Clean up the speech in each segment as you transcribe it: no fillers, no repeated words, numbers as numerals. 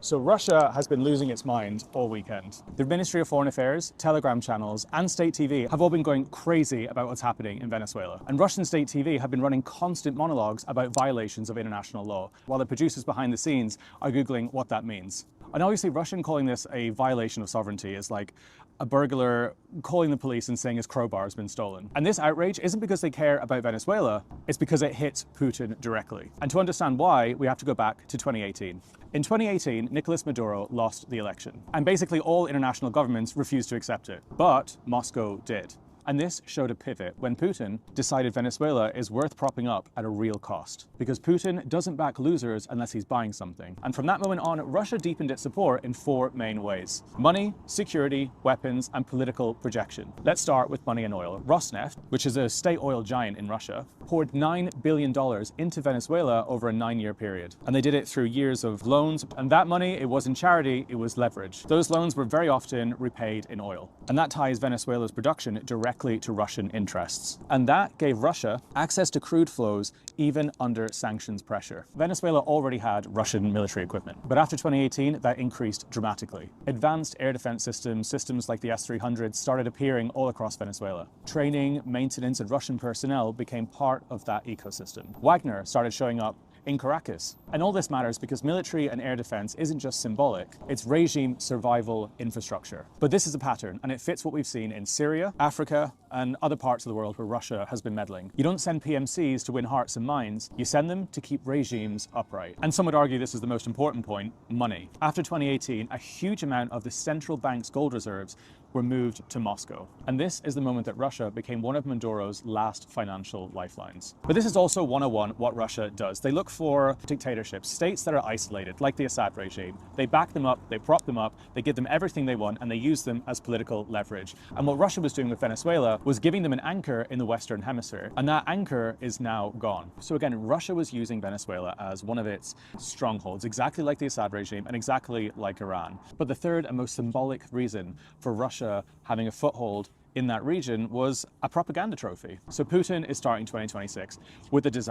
So Russia has been losing its mind all weekend. The Ministry of Foreign Affairs, Telegram channels, and state TV have all been going crazy about what's happening in Venezuela. And Russian state TV have been running constant monologues about violations of international law, while the producers behind the scenes are Googling what that means. And obviously Russian calling this a violation of sovereignty is like a burglar calling the police and saying his crowbar has been stolen. And this outrage isn't because they care about Venezuela, it's because it hits Putin directly. And to understand why, we have to go back to 2018. In 2018, Nicolas Maduro lost the election, and basically all international governments refused to accept it. But Moscow did. And this showed a pivot when Putin decided Venezuela is worth propping up at a real cost. Because Putin doesn't back losers unless he's buying something. And from that moment on, Russia deepened its support in 4 main ways: money, security, weapons, and political projection. Let's start with money and oil. Rosneft, which is a state oil giant in Russia, poured $9 billion into Venezuela over a 9-year period. And they did it through years of loans. And that money, it wasn't charity, it was leverage. Those loans were very often repaid in oil. And that ties Venezuela's production directly to Russian interests. And that gave Russia access to crude flows even under sanctions pressure. Venezuela already had Russian military equipment, but after 2018, that increased dramatically. Advanced air defense systems like the S-300 started appearing all across Venezuela. Training, maintenance, and Russian personnel became part of that ecosystem. Wagner started showing up in Caracas. And all this matters because military and air defense isn't just symbolic, it's regime survival infrastructure. But this is a pattern, and it fits what we've seen in Syria, Africa, and other parts of the world where Russia has been meddling. You don't send PMCs to win hearts and minds, you send them to keep regimes upright. And some would argue this is the most important point: money. After 2018, a huge amount of the central bank's gold reserves were moved to Moscow. And this is the moment that Russia became one of Maduro's last financial lifelines. But this is also 101 what Russia does. They look for dictatorships, states that are isolated, like the Assad regime. They back them up, they prop them up, they give them everything they want, and they use them as political leverage. And what Russia was doing with Venezuela was giving them an anchor in the Western Hemisphere. And that anchor is now gone. So again, Russia was using Venezuela as one of its strongholds, exactly like the Assad regime and exactly like Iran. But the third and most symbolic reason for Russia having a foothold in that region was a propaganda trophy. So Putin is starting 2026 with the desire.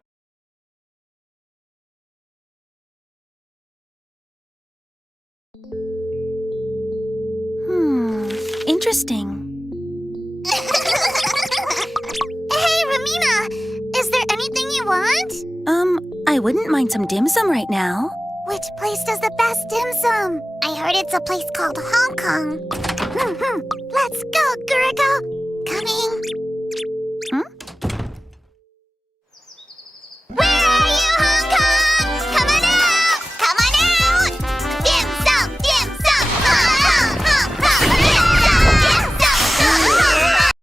Interesting. Hey, Romina! Is there anything you want? I wouldn't mind some dim sum right now. Which place does the best dim sum? I heard it's a place called Hong Kong. Let's go, Gurigo! Coming. Where are you, Hong Kong? Come on out! Come on out! Dim sum! Dim sum! Hong Kong! Hong Kong! Dim sum! Dim sum! Hong Kong!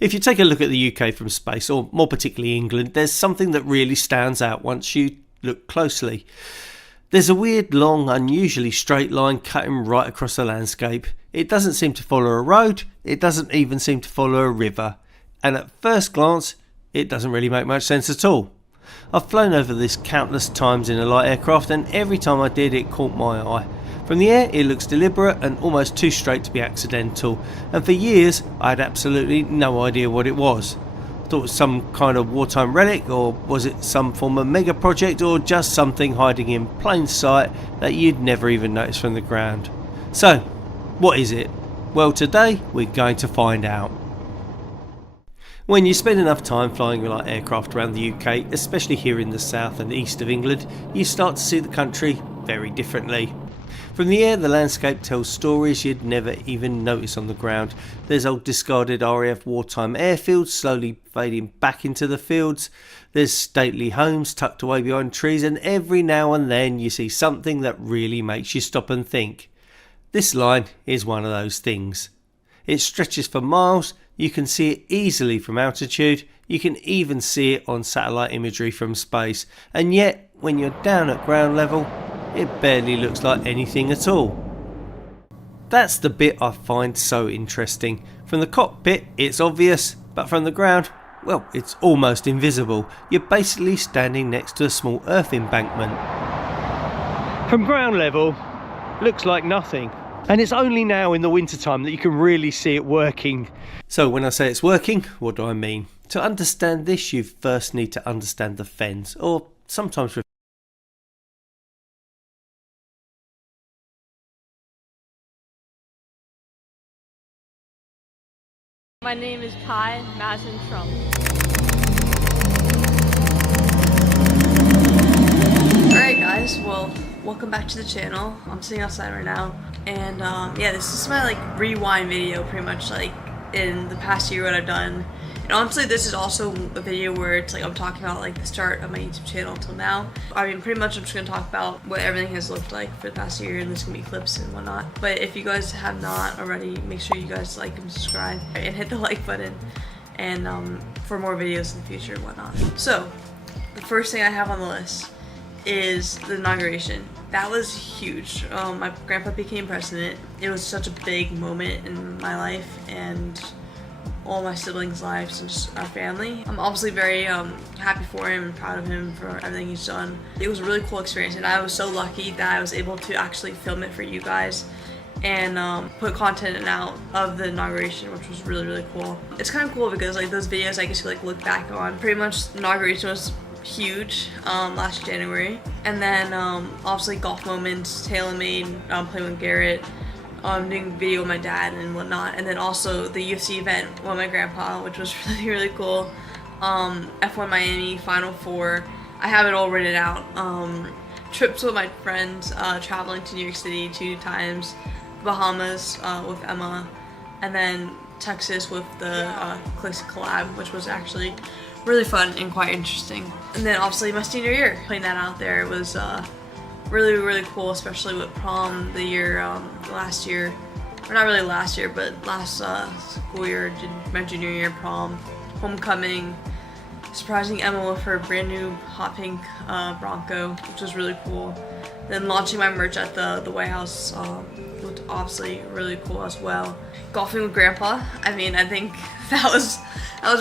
If you take a look at the UK from space, or more particularly England, there's something that really stands out once you look closely. There's a weird, long, unusually straight line cutting right across the landscape. It doesn't seem to follow a road, it doesn't even seem to follow a river, and at first glance, it doesn't really make much sense at all. I've flown over this countless times in a light aircraft, and every time I did, it caught my eye. From the air it looks deliberate and almost too straight to be accidental, and for years I had absolutely no idea what it was. I thought it was some kind of wartime relic, or was it some form of mega project, or just something hiding in plain sight that you'd never even notice from the ground. So, what is it? Well, today we're going to find out. When you spend enough time flying light aircraft around the UK, especially here in the south and east of England, you start to see the country very differently. From the air, the landscape tells stories you'd never even notice on the ground. There's old discarded RAF wartime airfields slowly fading back into the fields. There's stately homes tucked away behind trees, and every now and then you see something that really makes you stop and think. This line is one of those things. It stretches for miles, you can see it easily from altitude, you can even see it on satellite imagery from space, and yet when you're down at ground level, it barely looks like anything at all. That's the bit I find so interesting. From the cockpit it's obvious, but from the ground, well, it's almost invisible. You're basically standing next to a small earth embankment. From ground level, looks like nothing. And it's only now in the wintertime that you can really see it working. So when I say it's working, what do I mean? To understand this, you first need to understand the fens, or sometimes My name is Ty Madison Trump. Alright guys, well, welcome back to the channel. I'm sitting outside right now, and yeah, this is my like rewind video, pretty much like in the past year what I've done. And honestly, this is also a video where it's like I'm talking about like the start of my YouTube channel until now. I mean, pretty much I'm just gonna talk about what everything has looked like for the past year, and there's gonna be clips and whatnot. But if you guys have not already, make sure you guys like and subscribe and hit the like button, and for more videos in the future and whatnot. So, the first thing I have on the list is the inauguration. That was huge. My grandpa became president. It was such a big moment in my life, and all my siblings' lives and just our family. I'm obviously very happy for him and proud of him for everything he's done. It was a really cool experience, and I was so lucky that I was able to actually film it for you guys and put content out of the inauguration, which was really, really cool. It's kind of cool because like those videos I guess you like look back on. Pretty much the inauguration was huge last January, and then obviously golf moments, TaylorMade, playing with Garrett, doing video with my dad and whatnot, and then also the UFC event with my grandpa, which was really, really cool. F1 Miami, Final Four, I have it all written out. Trips with my friends, traveling to New York City 2 times, Bahamas with Emma, and then Texas with the Clicks collab, which was actually really fun and quite interesting. And then obviously my senior year, putting that out there was really, really cool, especially with prom the year, last year, or not really last year, but last school year, my junior year prom, homecoming, surprising Emma with her brand new hot pink Bronco, which was really cool. Then launching my merch at the White House, looked obviously really cool as well. Golfing with Grandpa, I mean, I think that was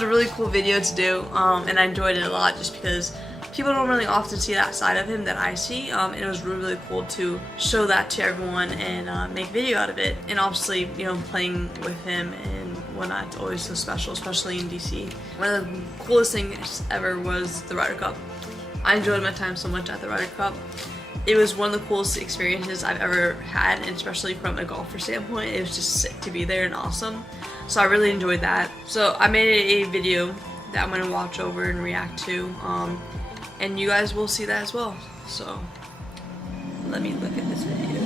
a really cool video to do, and I enjoyed it a lot just because people don't really often see that side of him that I see, and it was really, really cool to show that to everyone and make video out of it. And obviously, you know, playing with him and whatnot, it's always so special, especially in DC. One of the coolest things ever was the Ryder Cup. I enjoyed my time so much at the Ryder Cup. It was one of the coolest experiences I've ever had, and especially from a golfer standpoint, it was just sick to be there and awesome. So I really enjoyed that. So I made a video that I'm gonna watch over and react to, and you guys will see that as well. So let me look at this video.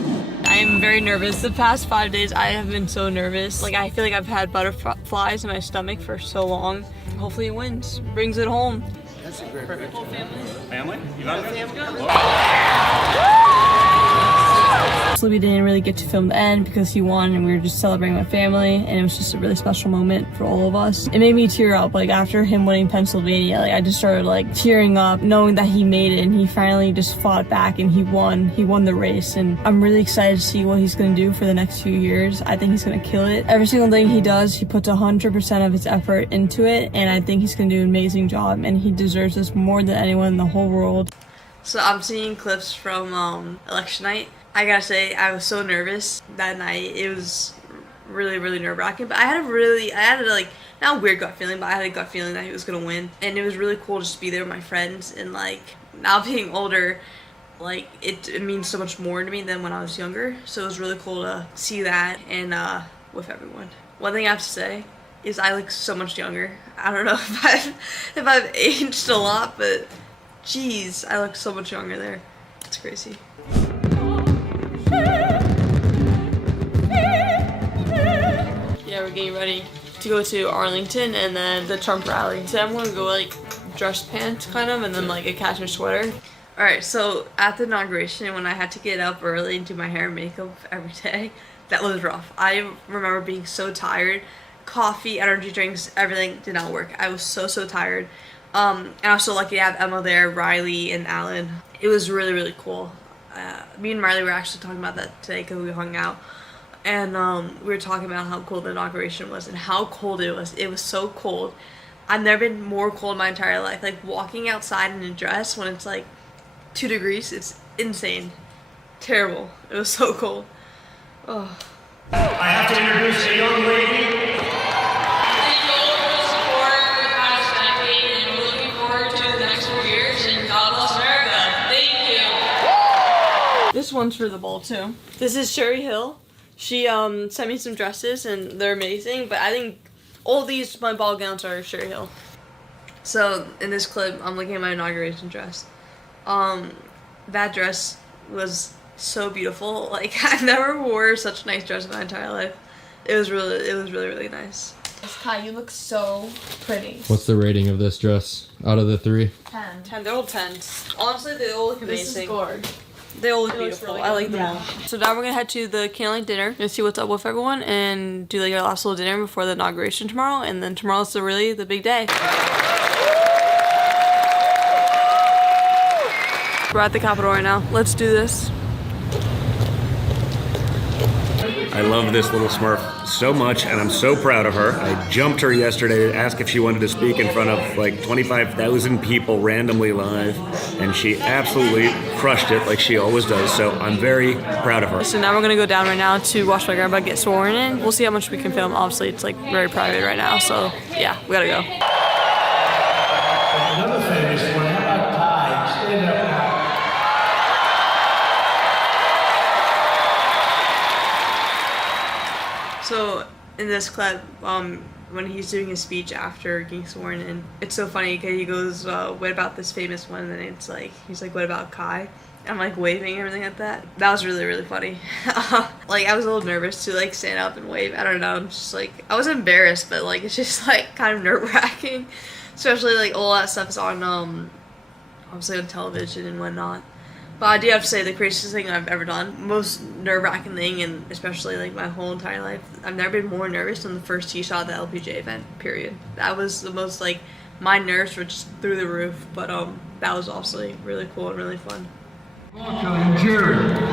I am very nervous. The past 5 days I have been so nervous. Like I feel like I've had butterflies in my stomach for so long. Hopefully it wins, brings it home. That's a great picture. Family? You got it? So we didn't really get to film the end because he won and we were just celebrating my family, and it was just a really special moment for all of us. It made me tear up, like after him winning Pennsylvania, like I just started like tearing up knowing that he made it and he finally just fought back and he won the race. And I'm really excited to see what he's gonna do for the next few years. I think he's gonna kill it. Every single thing he does, he puts 100% of his effort into it, and I think he's gonna do an amazing job, and he deserves this more than anyone in the whole world. So I'm seeing clips from election night. I gotta say, I was so nervous that night. It was really, really nerve-wracking, but I had a like, not a weird gut feeling, but I had a gut feeling that he was gonna win. And it was really cool just to be there with my friends, and like, now being older, like, it means so much more to me than when I was younger. So it was really cool to see that and with everyone. One thing I have to say is I look so much younger. I don't know if I've aged a lot, but geez, I look so much younger there. It's crazy. Yeah, we're getting ready to go to Arlington and then the Trump rally. So I'm gonna go like dress pants kind of, and then like a cashmere sweater. Alright, so at the inauguration, when I had to get up early and do my hair and makeup every day, that was rough. I remember being so tired. Coffee, energy drinks, everything did not work. I was so tired. And I was so lucky to have Emma there, Riley, and Alan. It was really, really cool. Me and Riley were actually talking about that today because we hung out. And we were talking about how cool the inauguration was and how cold it was. It was so cold. I've never been more cold in my entire life. Like walking outside in a dress when it's like 2 degrees, it's insane. Terrible. It was so cold. Oh. I have to introduce a young lady. Thank you all for the support for the past decade, and we're looking forward to the next 4 years, and God bless America. Thank you. This one's for the bowl too. This is Sherry Hill. She sent me some dresses and they're amazing, but I think all these, my ball gowns are Sherry Hill. So in this clip, I'm looking at my inauguration dress. That dress was so beautiful. Like I've never wore such a nice dress in my entire life. It was really nice. Kai, you look so pretty. What's the rating of this dress out of the 3? 10. They're all 10s. Honestly, they all look amazing. This is gorgeous. They all look beautiful. Really I like them all. So now we're gonna head to the candlelight dinner and see what's up with everyone and do like our last little dinner before the inauguration tomorrow, and then tomorrow's really the big day. We're at the Capitol right now. Let's do this. I love this little Smurf so much, and I'm so proud of her. I jumped her yesterday to ask if she wanted to speak in front of like 25,000 people randomly live, and she absolutely crushed it like she always does, so I'm very proud of her. So now we're gonna go down right now to watch my grandpa get sworn in. We'll see how much we can film. Obviously, it's like very private right now, so yeah, we gotta go. Another famous one. How about Ty? Stand up now. So in this clip, when he's doing his speech after getting sworn in, it's so funny because he goes, "What about this famous one?" And then it's like he's like, "What about Kai?" I'm like waving and everything like that. That was really, really funny. Like I was a little nervous to like stand up and wave. I don't know. I'm just like, I was embarrassed, but like it's just like kind of nerve-wracking, especially like all that stuff is on obviously on television and whatnot. But I do have to say the craziest thing I've ever done, most nerve-wracking thing, and especially like my whole entire life, I've never been more nervous than the first tee shot of the LPGA event, period. That was the most, like, my nerves were just through the roof, but that was also really cool and really fun. Welcome, Jerry.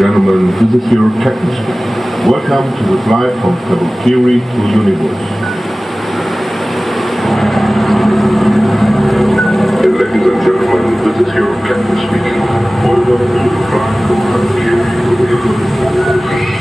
gentlemen, this is your captain speaking. Welcome to the flight from Kabukiri to Universe. Ladies and gentlemen, this is your captain speaking. Welcome to the flight from Kabukiri to Universe.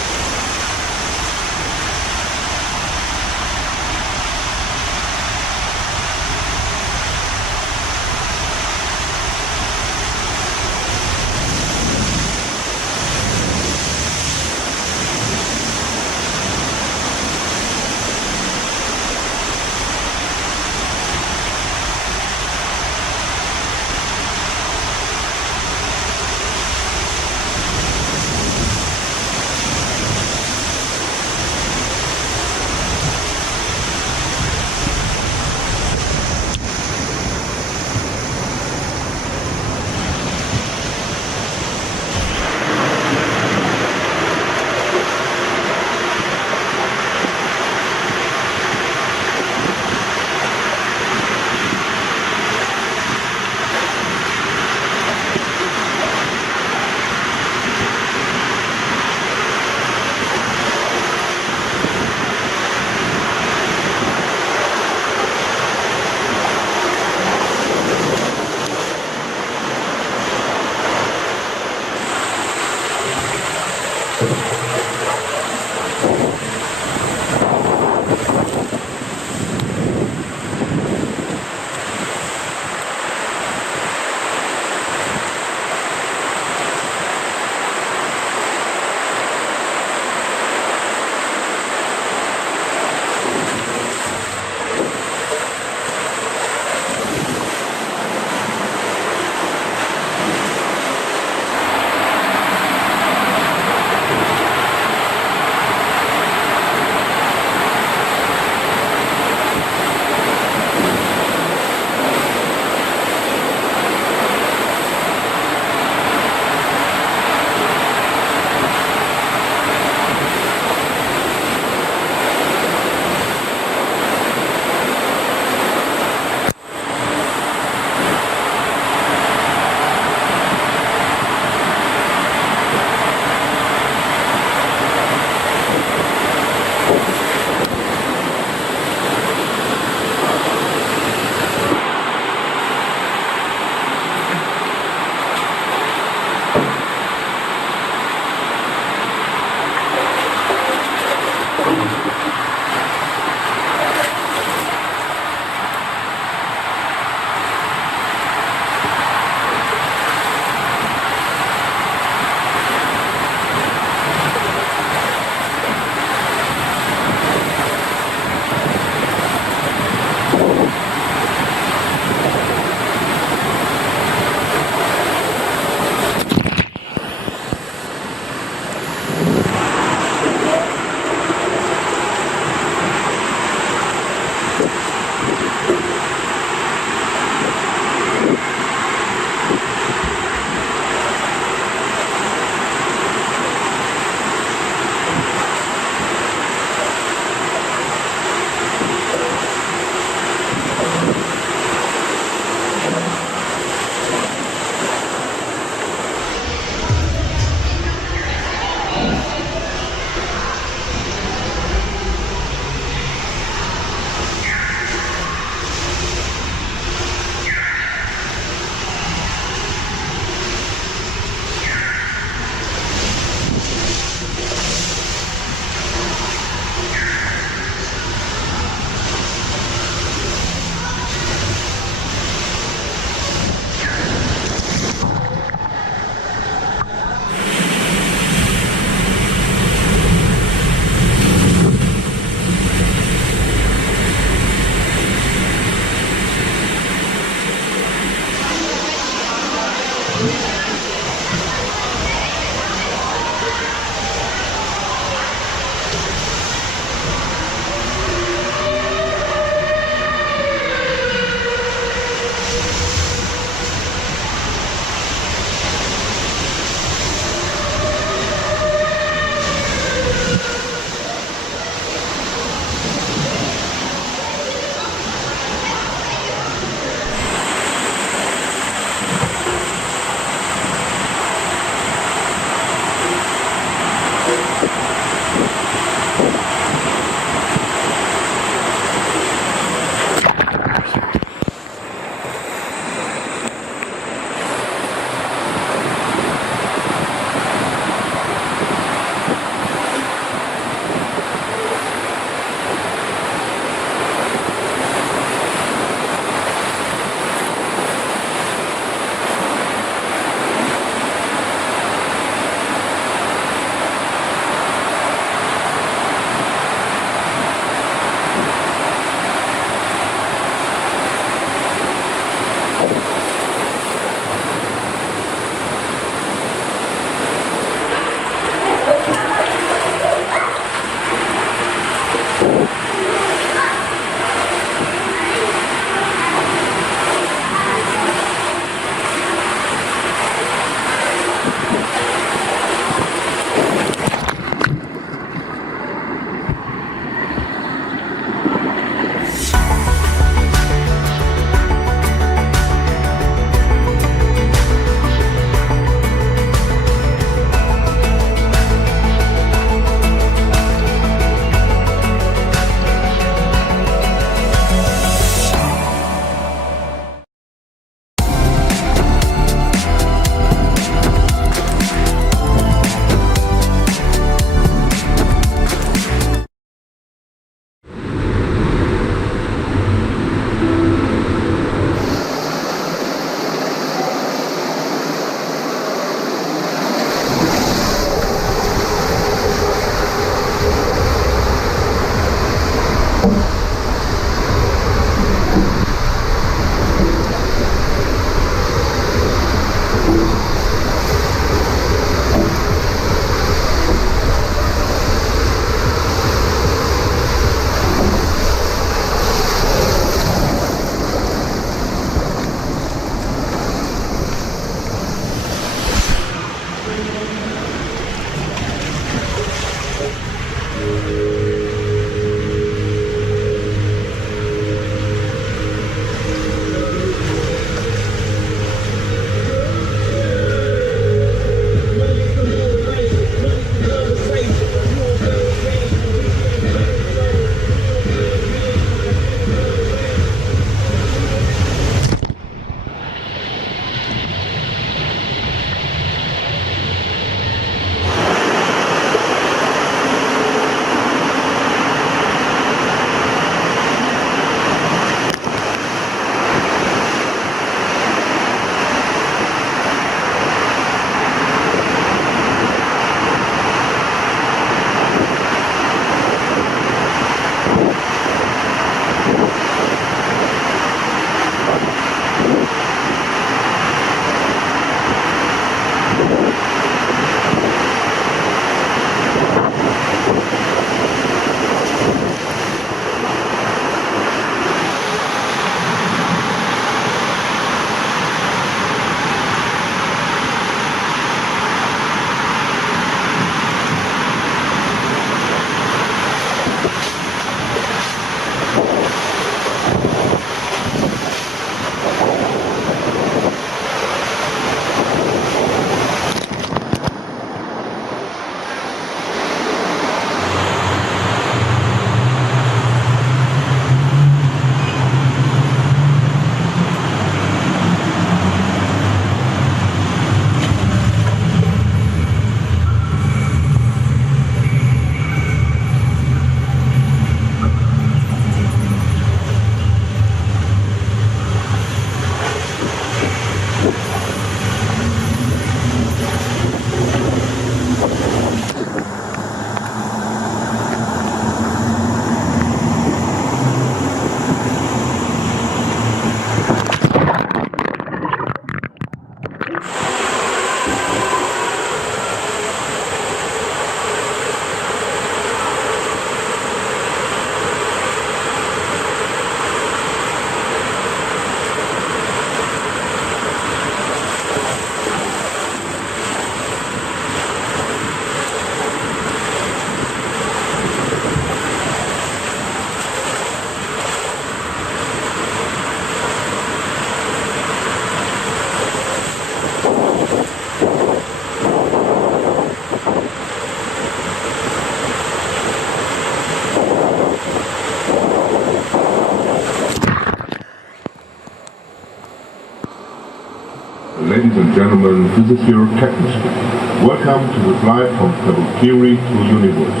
Ladies and gentlemen, this is your captain speaking. Welcome to the flight from Kabukiri to Universe.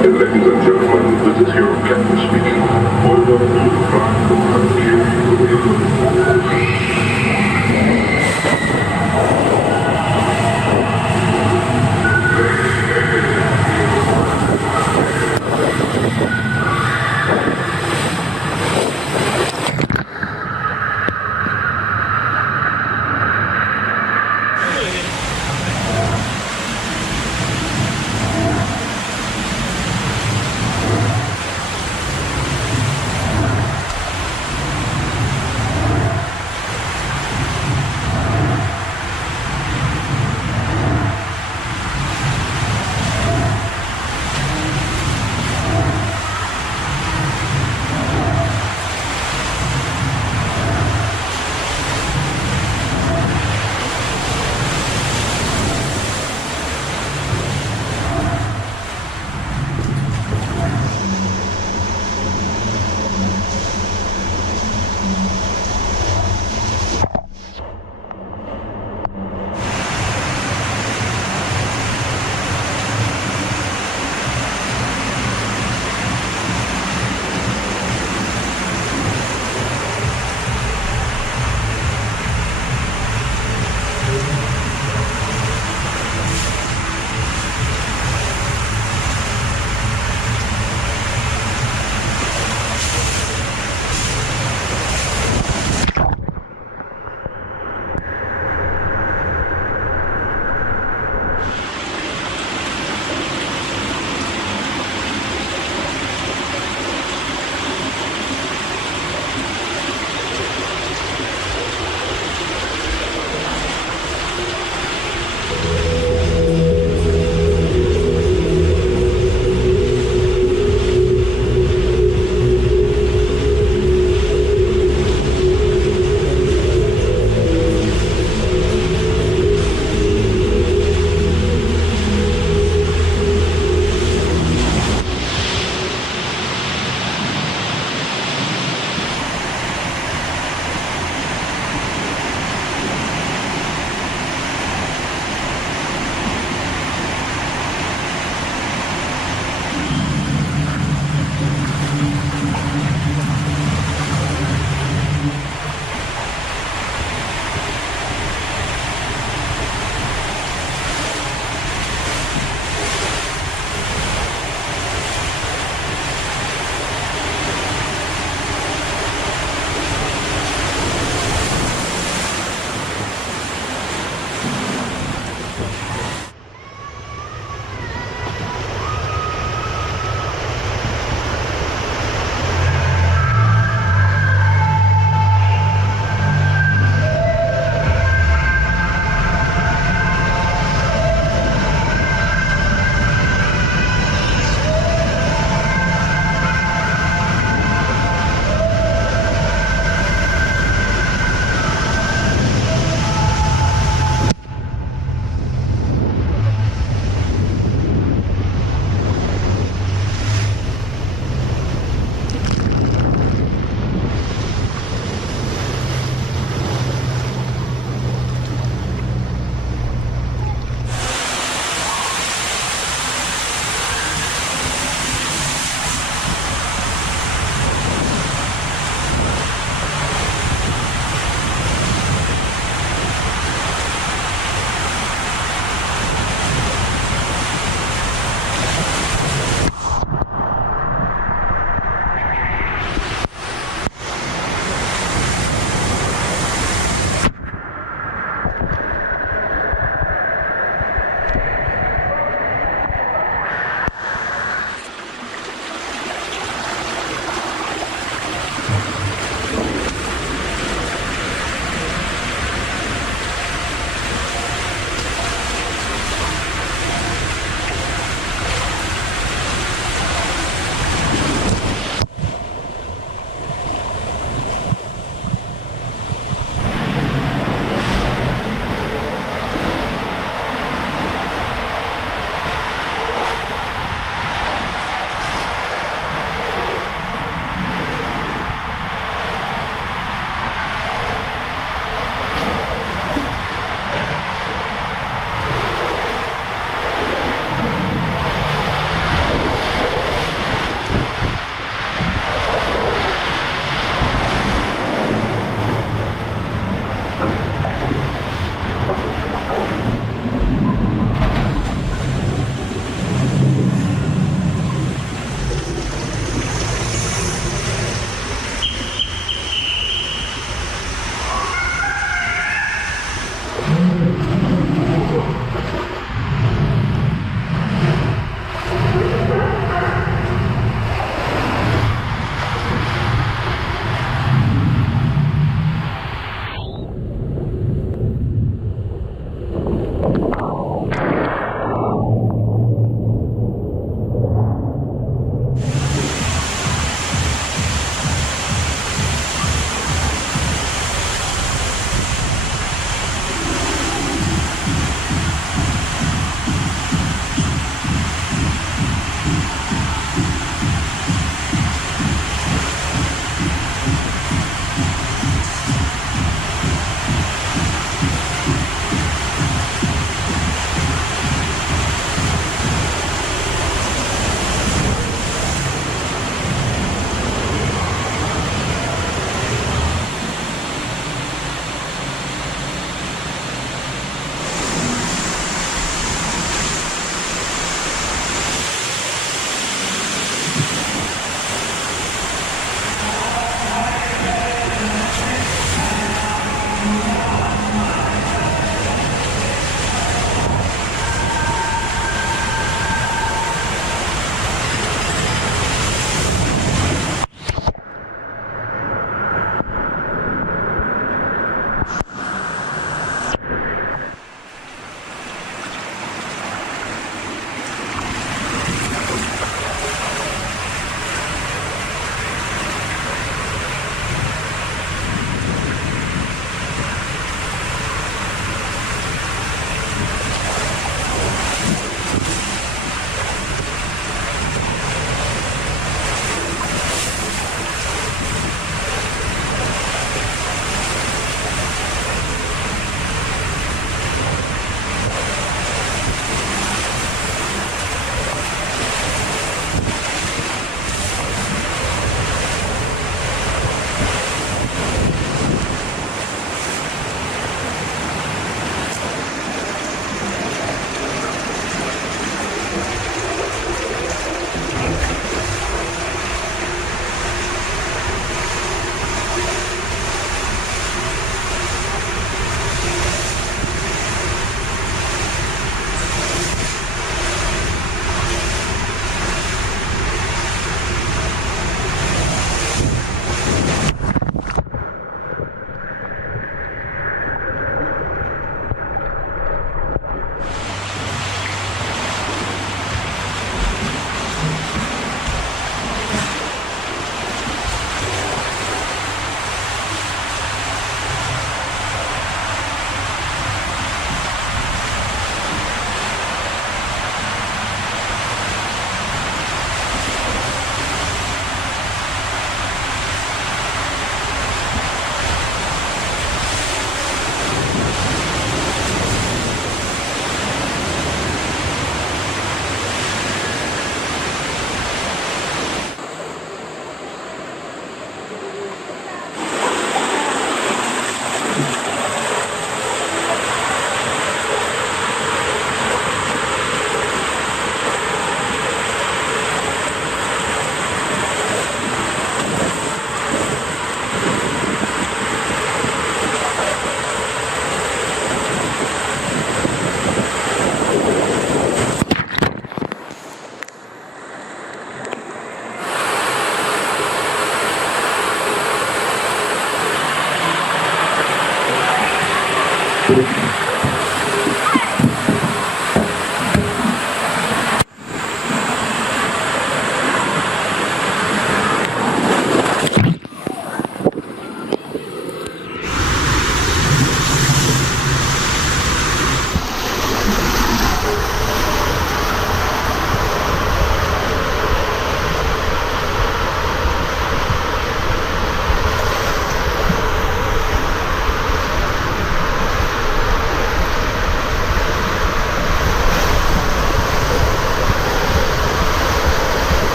Ladies and gentlemen, this is your captain speaking. Welcome to the flight from Kabukiri to Universe.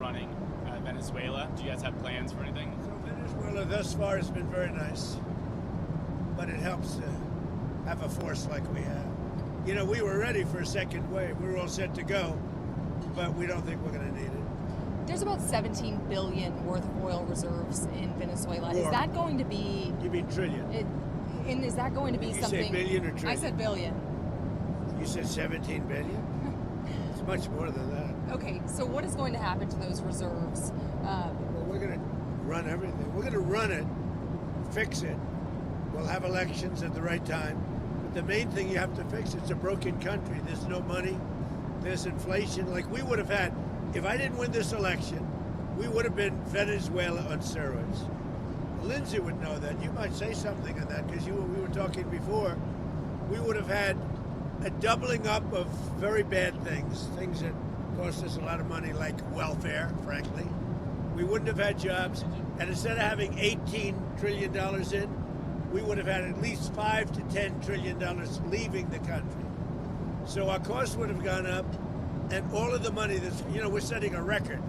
Running Venezuela. Do you guys have plans for anything? Venezuela thus far has been very nice, but it helps to have a force like we have. You know, we were ready for a second wave. We were all set to go, but we don't think we're going to need it. There's about 17 billion worth of oil reserves in Venezuela. More. Is that going to be? You mean trillion? And is that going to be Did you something? say billion or trillion? I said billion. You said 17 billion? It's much more than that. Okay, so what is going to happen to those reserves? Well, we're going to run everything. We're going to run it, fix it. We'll have elections at the right time. But the main thing you have to fix, it's a broken country. There's no money. There's inflation. Like we would have had, if I didn't win this election, we would have been Venezuela on steroids. Lindsay would know that. You might say something on that because we were talking before. We would have had a doubling up of very bad things that cost us a lot of money, like welfare, frankly. We wouldn't have had jobs. And instead of having $18 trillion in, we would have had at least $5 to $10 trillion leaving the country. So our costs would have gone up, and all of the money that's, we're setting a record.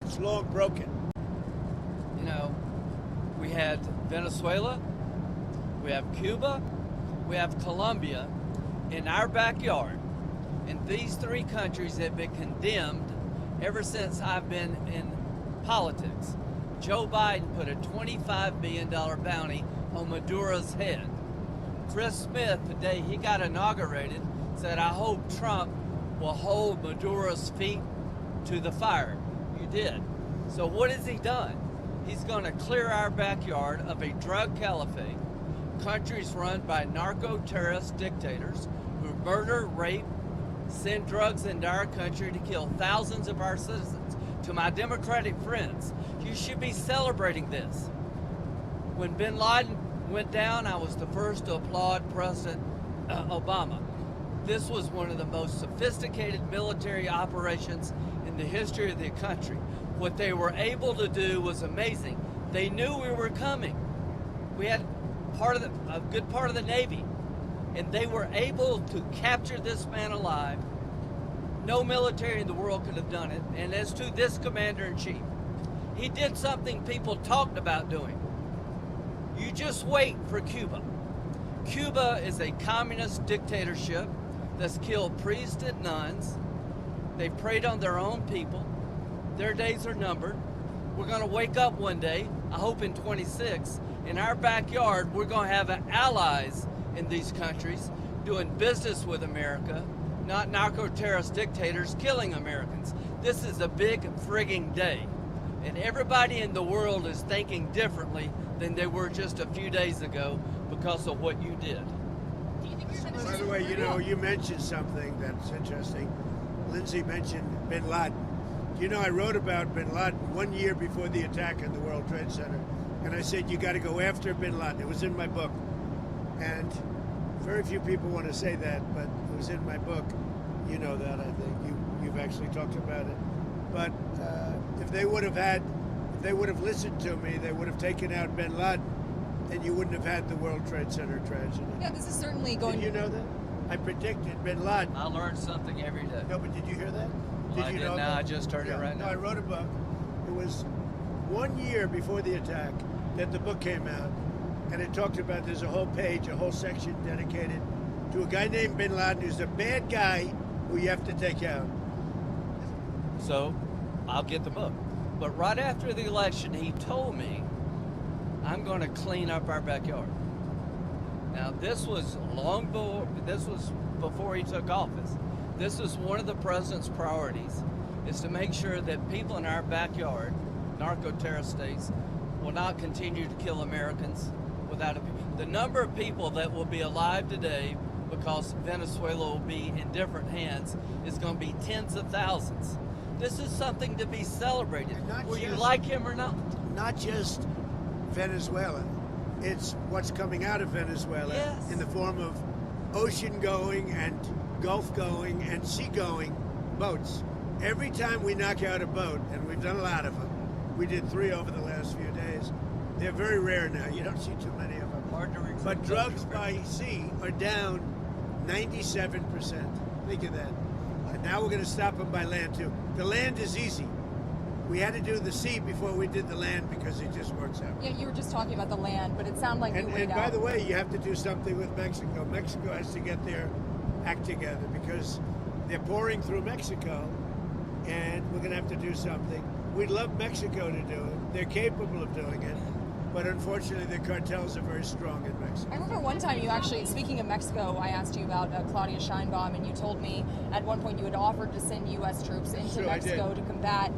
It's long broken. You know, we had Venezuela, we have Cuba, we have Colombia in our backyard. And these three countries have been condemned ever since I've been in politics. Joe Biden put a $25 billion bounty on Maduro's head. Chris Smith, the day he got inaugurated, said, I hope Trump will hold Maduro's feet to the fire. You did. So what has he done? He's going to clear our backyard of a drug caliphate, countries run by narco-terrorist dictators who murder, rape, send drugs into our country to kill thousands of our citizens. To my Democratic friends, you should be celebrating this. When bin Laden went down, I was the first to applaud President Obama. This was one of the most sophisticated military operations in the history of the country. What they were able to do was amazing. They knew we were coming. We had a good part of the Navy, and they were able to capture this man alive. No military in the world could have done it. And as to this commander-in-chief, he did something people talked about doing. You just wait for Cuba. Cuba is a communist dictatorship that's killed priests and nuns. They've preyed on their own people. Their days are numbered. We're going to wake up one day, I hope in 26, in our backyard, we're going to have allies in these countries doing business with America, not narco-terrorist dictators killing Americans. This is a big frigging day. And everybody in the world is thinking differently than they were just a few days ago because of what you did. By the way, you know, you mentioned something that's interesting. Lindsay mentioned bin Laden. You know, I wrote about bin Laden 1 year before the attack on the World Trade Center. And I said, you got to go after bin Laden. It was in my book. And very few people want to say that, but it was in my book. You know that, I think. You've actually talked about it. But if they would have listened to me, they would have taken out bin Laden, and you wouldn't have had the World Trade Center tragedy. Yeah, this is certainly going. Did you know that? I predicted bin Laden. I learn something every day. No, but did you hear that? Well, I didn't know. I just heard it right now. No, I wrote a book. It was 1 year before the attack that the book came out, and it talked about, there's a whole page, a whole section dedicated to a guy named bin Laden who's a bad guy who you have to take out. So, I'll get the book. But right after the election, he told me, I'm going to clean up our backyard. Now, this was before he took office. This is one of the president's priorities, is to make sure that people in our backyard, narco-terrorist states, will not continue to kill Americans without the number of people that will be alive today because Venezuela will be in different hands is going to be tens of thousands. This is something to be celebrated, whether you like him or not. Not just Venezuela. It's what's coming out of Venezuela in the form of ocean-going and Gulf-going and sea-going boats. Every time we knock out a boat, and we've done a lot of them, we did 3 over the last few days, they're very rare now. You don't see too many of them. Hard to recruit. But drugs by sea are down 97%. Think of that. And now we're going to stop them by land, too. The land is easy. We had to do the sea before we did the land because it just works out. Yeah, you were just talking about the land, but it sounded like you And by the way, you have to do something with Mexico. Mexico has to get their act together because they're pouring through Mexico, and we're going to have to do something. We'd love Mexico to do it. They're capable of doing it. But unfortunately, the cartels are very strong in Mexico. I remember one time you actually, speaking of Mexico, I asked you about Claudia Sheinbaum, and you told me at one point you had offered to send U.S. troops into Mexico to combat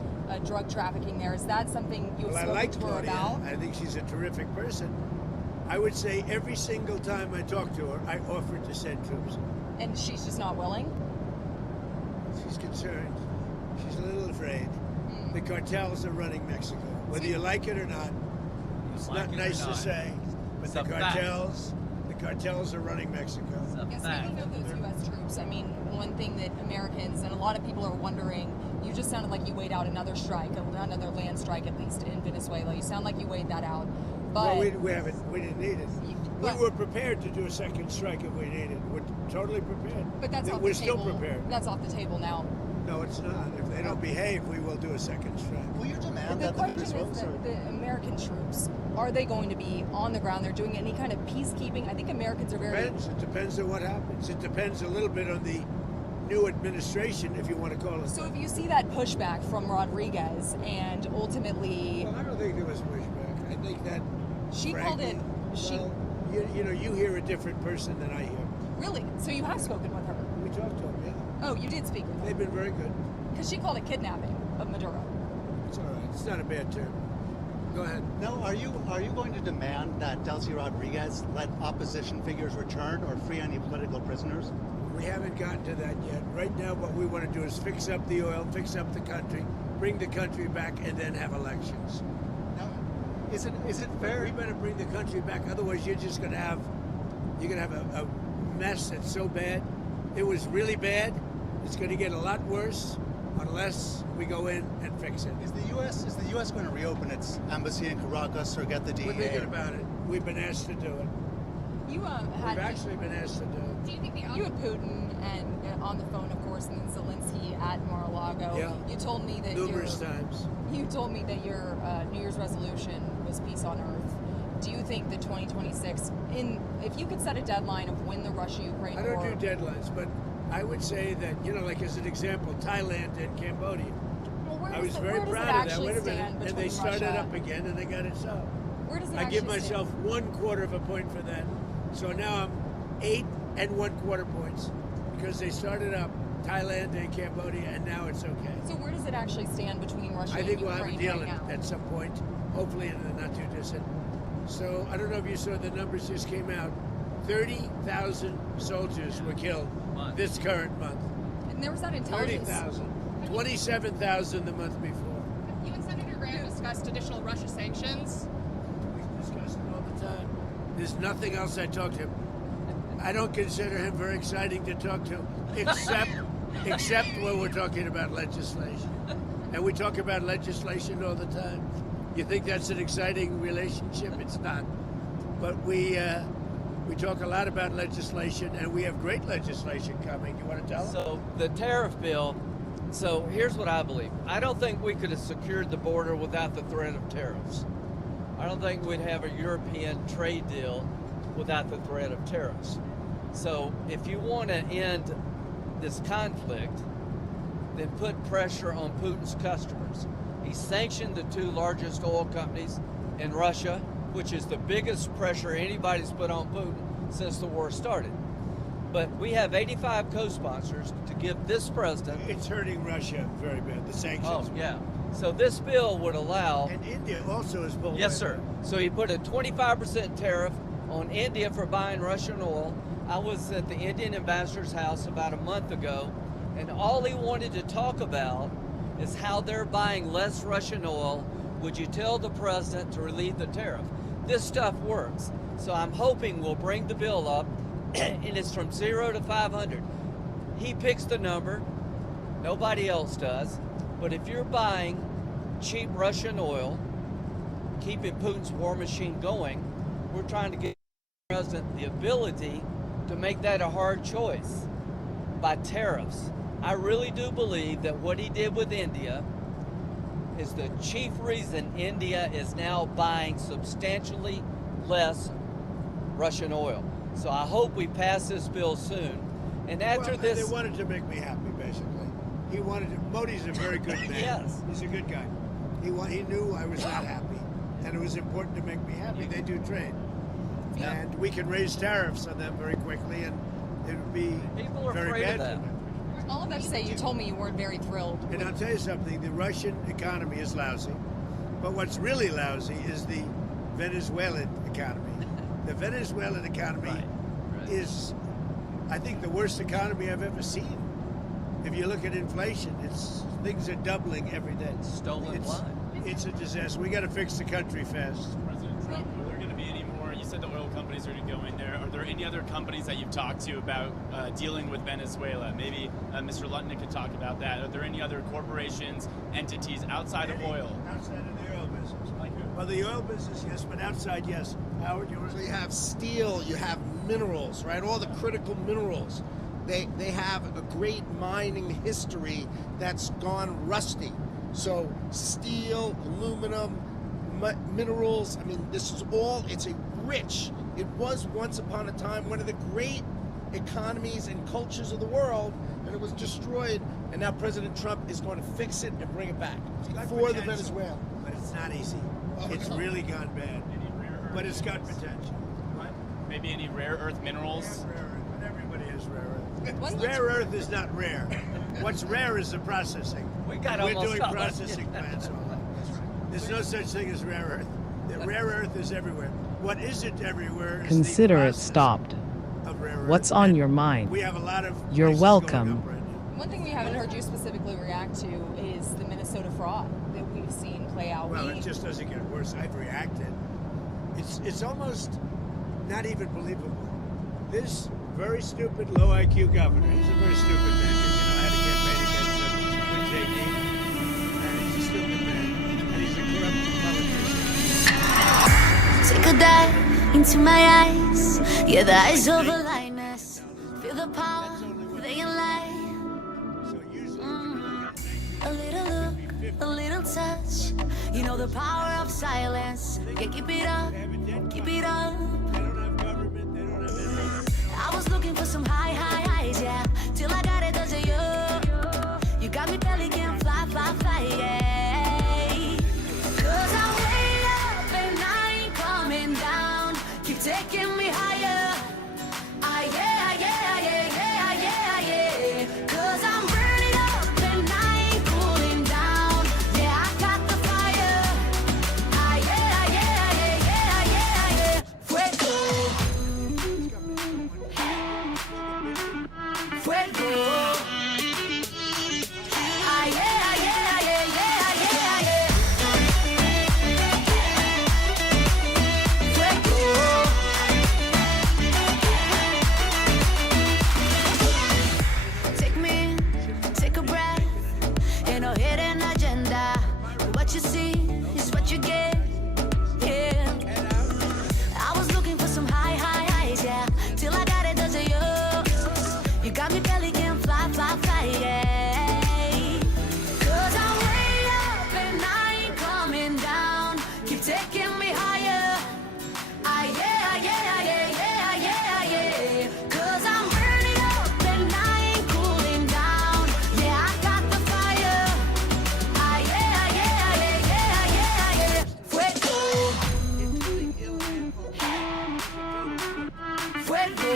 drug trafficking there. Is that something you have spoken to her about? I think she's a terrific person. I would say every single time I talk to her, I offered to send troops. And she's just not willing? She's concerned. She's a little afraid. The cartels are running Mexico. Whether you like it or not, it's not nice to say, but the cartels are running Mexico. Yes, speaking of those U.S. troops, I mean, one thing that Americans and a lot of people are wondering, you just sounded like you weighed out another strike, another land strike at least in Venezuela. You sound like you weighed that out. But Well, we didn't need it. We were prepared to do a second strike if we needed it. We're totally prepared. But that's off We're the still table. prepared. That's off the table now. No, it's not. If they don't behave, we will do a second strike. Will you demand The that the question is Venezuelans that the American troops, are they going to be on the ground? They're doing any kind of peacekeeping? I think Americans are very... It depends on what happens. It depends a little bit on the new administration, if you want to call it. So if you see that pushback from Rodriguez and ultimately... Well, I don't think there was pushback. I think that... She called it... You hear a different person than I hear. Really? So you have spoken with her? We talked to them, yeah. Oh, you did speak with her? They've been very good. Because she called it kidnapping of Maduro. It's all right. It's not a bad term. Go ahead. No, are you going to demand that Delcy Rodriguez let opposition figures return or free any political prisoners? We haven't gotten to that yet. Right now, what we want to do is fix up the oil, fix up the country, bring the country back, and then have elections. Now, is it fair? We better bring the country back. Otherwise, you're gonna have a mess that's so bad. It was really bad. It's going to get a lot worse unless we go in and fix it. Is the U.S. going to reopen its embassy in Caracas or get the DEA? We're thinking about it. We've been asked to do it. You We've actually been asked to do it. Do you think you had Putin and on the phone, of course, and then Zelensky at Mar-a-Lago? Yeah. You told me that Numerous times. You told me that your New Year's resolution was peace on earth. Do you think that 2026, if you could set a deadline of when the Russia-Ukraine war... I don't do deadlines, but I would say that, like as an example, Thailand and Cambodia. Well, I was very proud of that. Wait a minute. And they started up again and they got it solved. Where does it I give actually myself stand? 1/4 of a point for that. So now I'm 8 1/4 points because they started up Thailand and Cambodia and now it's okay. So where does it actually stand between Russia I think and we'll have a Ukraine deal right now? at some point, hopefully in the not too distant. So I don't know if you saw the numbers just came out. 30,000 soldiers were killed this current month. And there was that intelligence... 30,000. 27,000 the month before. You and Senator Graham discussed additional Russia sanctions. We discuss it all the time. There's nothing else I talk to him. I don't consider him very exciting to talk to, except when we're talking about legislation. And we talk about legislation all the time. You think that's an exciting relationship? It's not. But we talk a lot about legislation, and we have great legislation coming. You want to tell them? So the tariff bill, so here's what I believe. I don't think we could have secured the border without the threat of tariffs. I don't think we'd have a European trade deal without the threat of tariffs. So if you want to end this conflict, then put pressure on Putin's customers. He sanctioned the 2 largest oil companies in Russia, which is the biggest pressure anybody's put on Putin since the war started. But we have 85 co-sponsors to give this president... It's hurting Russia very bad, the sanctions. Oh, yeah. So this bill would allow... And India also is pulled. Yes, sir. So he put a 25% tariff on India for buying Russian oil. I was at the Indian ambassador's house about a month ago, and all he wanted to talk about is how they're buying less Russian oil. Would you tell the president to relieve the tariff? This stuff works. So I'm hoping we'll bring the bill up, and it's from 0 to 500. He picks the number. Nobody else does. But if you're buying cheap Russian oil, keeping Putin's war machine going, we're trying to give the president the ability to make that a hard choice by tariffs. I really do believe that what he did with India is the chief reason India is now buying substantially less Russian oil. So I hope we pass this bill soon. And after this... They wanted to make me happy, basically. He wanted to... Modi's a very good man. Yes. He's a good guy. He knew I was not happy, and it was important to make me happy. They do trade. Yeah. And we can raise tariffs on them very quickly, and it would be People are very afraid bad of that. for them. All of that to say, you told me you weren't very thrilled. And I'll tell you something, the Russian economy is lousy, but what's really lousy is the Venezuelan economy. The Venezuelan economy is, I think, the worst economy I've ever seen. If you look at inflation, things are doubling every day. Stolen line. It's a disaster. We got to fix the country fast. President Trump, are there going to be any more? You said the oil companies companies are going to go in there. Are there any other companies that you've talked to about dealing with Venezuela? Maybe Mr. Lutnick could talk about that. Are there any other corporations, entities outside of oil? Outside of the oil business. Like who? Well, the oil business, yes, but outside, yes. Howard, you want to So you have steel, you have minerals, right? All the critical minerals. They have a great mining history that's gone rusty. So steel, aluminum, minerals, I mean, this is all, it's a rich, it was once upon a time one of the great economies and cultures of the world, and it was destroyed, and now President Trump is going to fix it and bring it back for the Venezuela. But it's not easy. It's really gone bad. But it's got potential. What? Maybe any rare earth minerals? But everybody has rare earth. Rare earth is not rare. What's rare is the processing. We're doing processing plants. There's no such thing as rare earth. The rare earth is everywhere. What isn't everywhere is Consider the it stopped. of rare earth. What's on your mind? We have a lot of You're places welcome. going up right now. One thing we haven't heard you specifically react to is the Minnesota fraud that we've seen play out. Well, it just doesn't get worse. I've reacted. It's almost not even believable. This very stupid, low IQ governor, he's a very stupid man, because I had a campaign against him with JD, and he's a stupid man, and he's a corrupt politician. Take a dive into my eyes. Yeah, the eyes of a lioness. Feel the power, they can lie. A little look, a little touch. You know the power of silence. Yeah, keep it up, keep it up. I was looking for some highs, yeah. Till I got it, does it you? You got me belly can fly, yeah. 'Cause I'm way up and I ain't coming down. Keep taking me higher. Yeah. 'Cause I'm burning up and I ain't cooling down. Yeah, I got the fire. Yeah. Fuego. Fuego. Take me, take a breath. Ain't no hidden agenda. What you see is what you get. Yeah. I was looking for some highs, yeah. Till I got it, does it you? You got me belly can fly, yeah. 'Cause I'm way up and I ain't coming down. Keep taking me higher. Yeah. 'Cause I'm burning up and I ain't cooling down. Yeah, I got the fire. Yeah. Fuego. Fuego.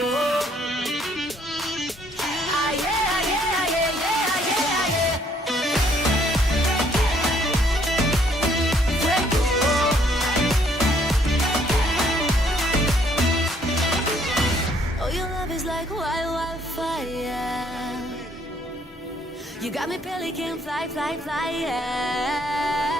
Oh, your love is like wildfire. You got me belly can fly, yeah.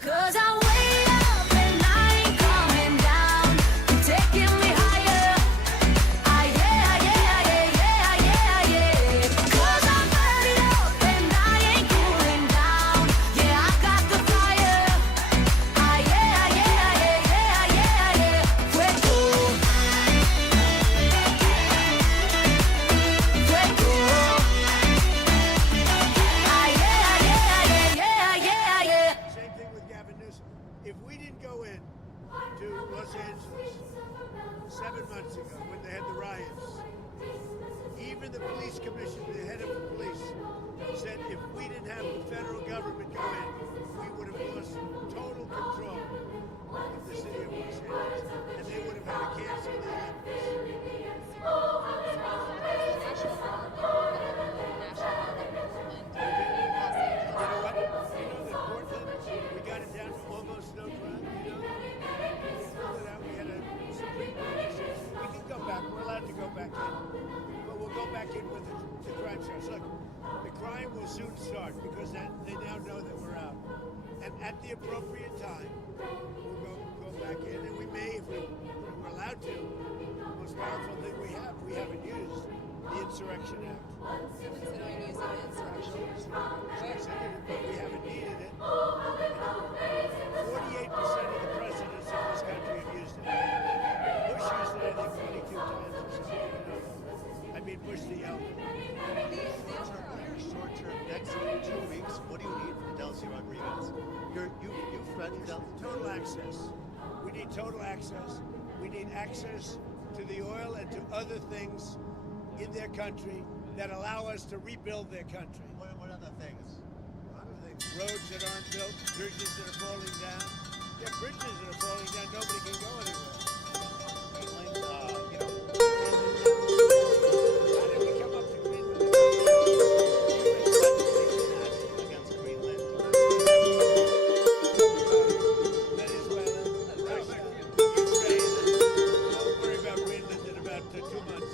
'Cause I'm way up and I ain't coming down. You're taking me higher. Yeah. 'Cause I'm burning up and I ain't cooling down. Yeah, I got the fire. Yeah. Fuego. Fuego. Yeah. Same thing with Gavin Newsom. If we didn't go in to Los Angeles 7 months ago when they had the riots, even the police commission, the head of the police, said if we didn't have the federal government go in, we would have lost total control of the city of Los Angeles, and they would have had to cancel the we got it down to almost no crime. We had a Supreme Court decision. We can go back. We're allowed to go back in. But we'll go back in with the crime starts. Look, crime will soon start because they now know that we're out. And at the appropriate time, we'll go back in, and we may, if we're allowed to, the most powerful thing we haven't used, the Insurrection Act. Considering using the Insurrection Act. But we haven't needed it. 48% of the presidents of this country have used it. Bush used it, I think, 22 times or something. I mean, Bush the elder. Short term, next 2 weeks, what do you need from Delcy Rodriguez? You threatened Delcy. Total access. We need total access. We need access to the oil and to other things in their country that allow us to rebuild their country. What other things? A lot of things. Roads that aren't built, bridges that are falling down. Yeah, bridges that are falling down, nobody can go anywhere. How did we come up to Greenland? Against Greenland. Venezuela, Russia, Ukraine. Don't worry about Greenland in about 2 months.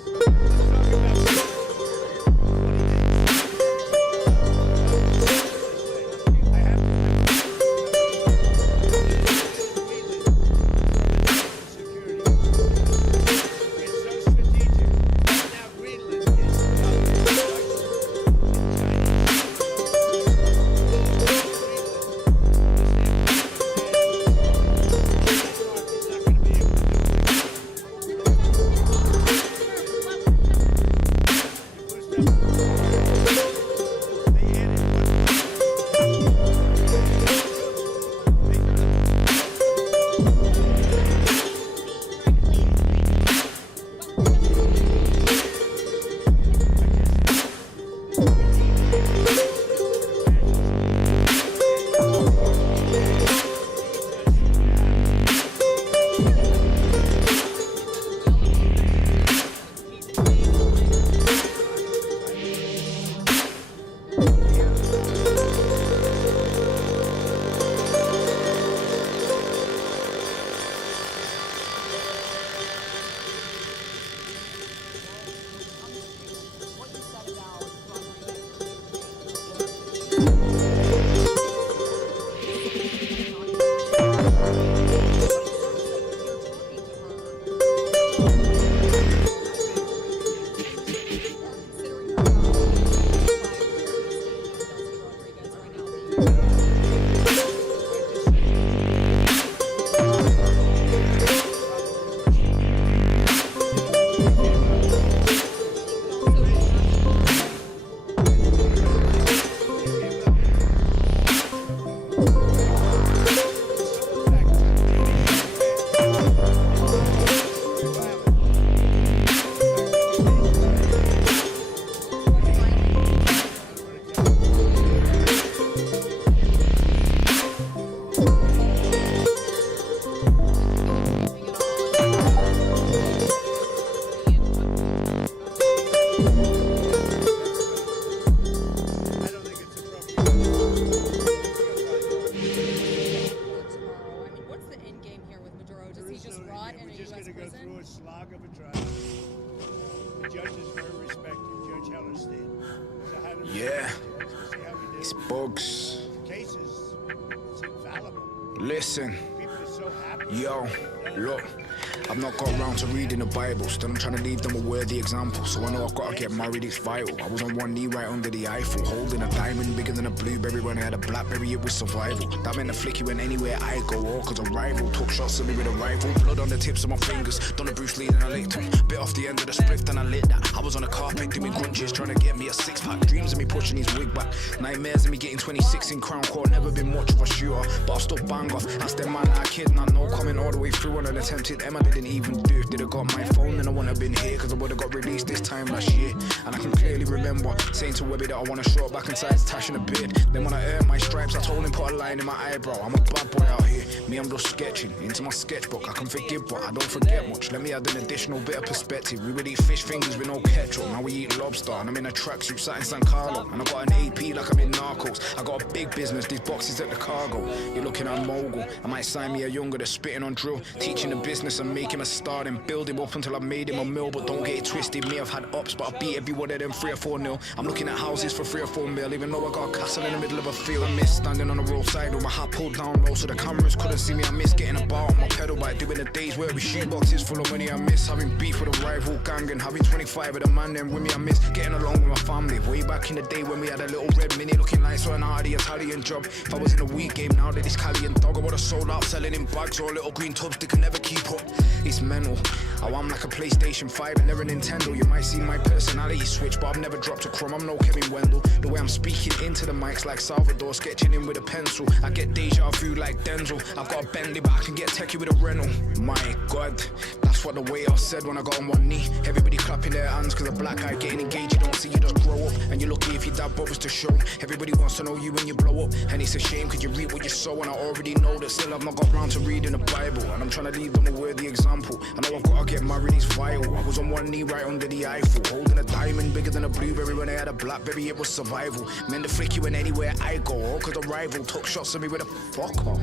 Yeah, it's bugs. Cases, it's infallible. Listen, People are so happy. yo, look. I've not got round to reading the Bible, still I'm trying to leave them a worthy example. So I know I've got to get married, it's vital. I was on one knee right under the Eiffel, holding a diamond bigger than a blueberry. When I had a blackberry, it was survival. That meant the flicky went anywhere I go, all cause a rival took shots at me with a rifle. Blood on the tips of my fingers, done a Bruce Lee and I licked him. Bit off the end of the spliff and I lit that. I was on a carpet doing crunches, trying to get me a 6-pack. Dreams of me pushing his wig back, nightmares of me getting 26 in Crown Court. Never been much of a shooter, but I still bang off. Ask them man like a kid, and no coming all the way through on an attempted M I didn't even do. Did have got my phone then I wouldn't have been here, cause I would have got released this time last year. And I can clearly remember saying to Webby that I want a short back and sides, tash and a beard. Then when I earned my stripes, I told him put a line in my eyebrow. I'm a bad boy out here, me I'm just sketching into my sketchbook. I can forgive but I don't forget much. Let me add an additional bit of perspective. We would eat fish fingers with no ketchup, now we eat lobster. And I'm in a tracksuit sat in San Carlo, and I got an AP like I'm in Narcos. I got a big business, these boxes at the cargo. You're looking at mogul, I might sign me a younger, they're spitting on drill. Teaching the business and make him a star, then build him up until I made him a mill. But don't get it twisted, me, I've had ups, but I beat every one of them 3 or 4-0. I'm looking at houses for 3 or 4 mil, even though I got a castle in the middle of a field. I miss standing on the roadside with my hat pulled down low so the cameras couldn't see me. I miss getting a bar on my pedal bike, doing the days where we shoot boxes full of money. I miss having beef with a rival gang and having 25 of the man then with me. I miss getting along with my family way back in the day when we had a little red mini looking like something out of the Italian job. If I was in a weak game now that this Cali and dog, I would've sold out selling in bags or little green tubs, they can never keep up. It's mental. Oh, I'm like a PlayStation 5 and they're a Nintendo. You might see my personality switch, but I've never dropped a crumb. I'm no Kevin Wendell. The way I'm speaking into the mics like Salvador, sketching in with a pencil. I get deja vu like Denzel. I've got a Bentley, but I can get techie with a rental. My God, that's what the waiter said when I got on one knee. Everybody clapping their hands cause a black guy getting engaged. You don't see, you just grow up. And you're lucky if your dad bothers to show. Everybody wants to know you when you blow up. And it's a shame cause you reap what you sow. And I already know that still I've not got round to reading the Bible. And I'm trying to leave them a worthy example. I know I've got to get married, it's vital. I was on one knee right under the Eiffel, holding a diamond bigger than a blueberry. When I had a blackberry, it was survival. Men to flick you in anywhere I go. All cause a rival took shots at me with a fuck off.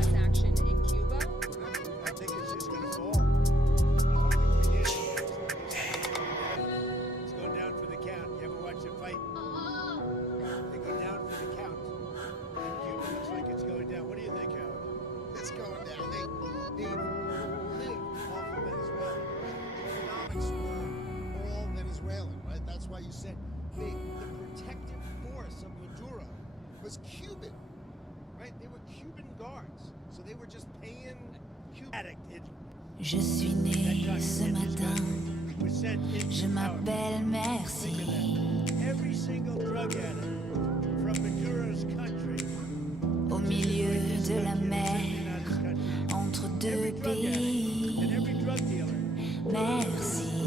Was Cuban, right? They were Cuban guards, so they were just paying Cuban. Je suis né ce matin, je m'appelle Merci. Every single drug addict from Maduro's country, au milieu de la mer, entre deux pays. Merci.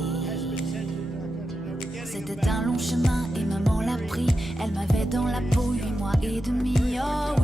C'était un long chemin et maman l'a pris. Elle m'avait dans la peau 8 mois et demi. Oh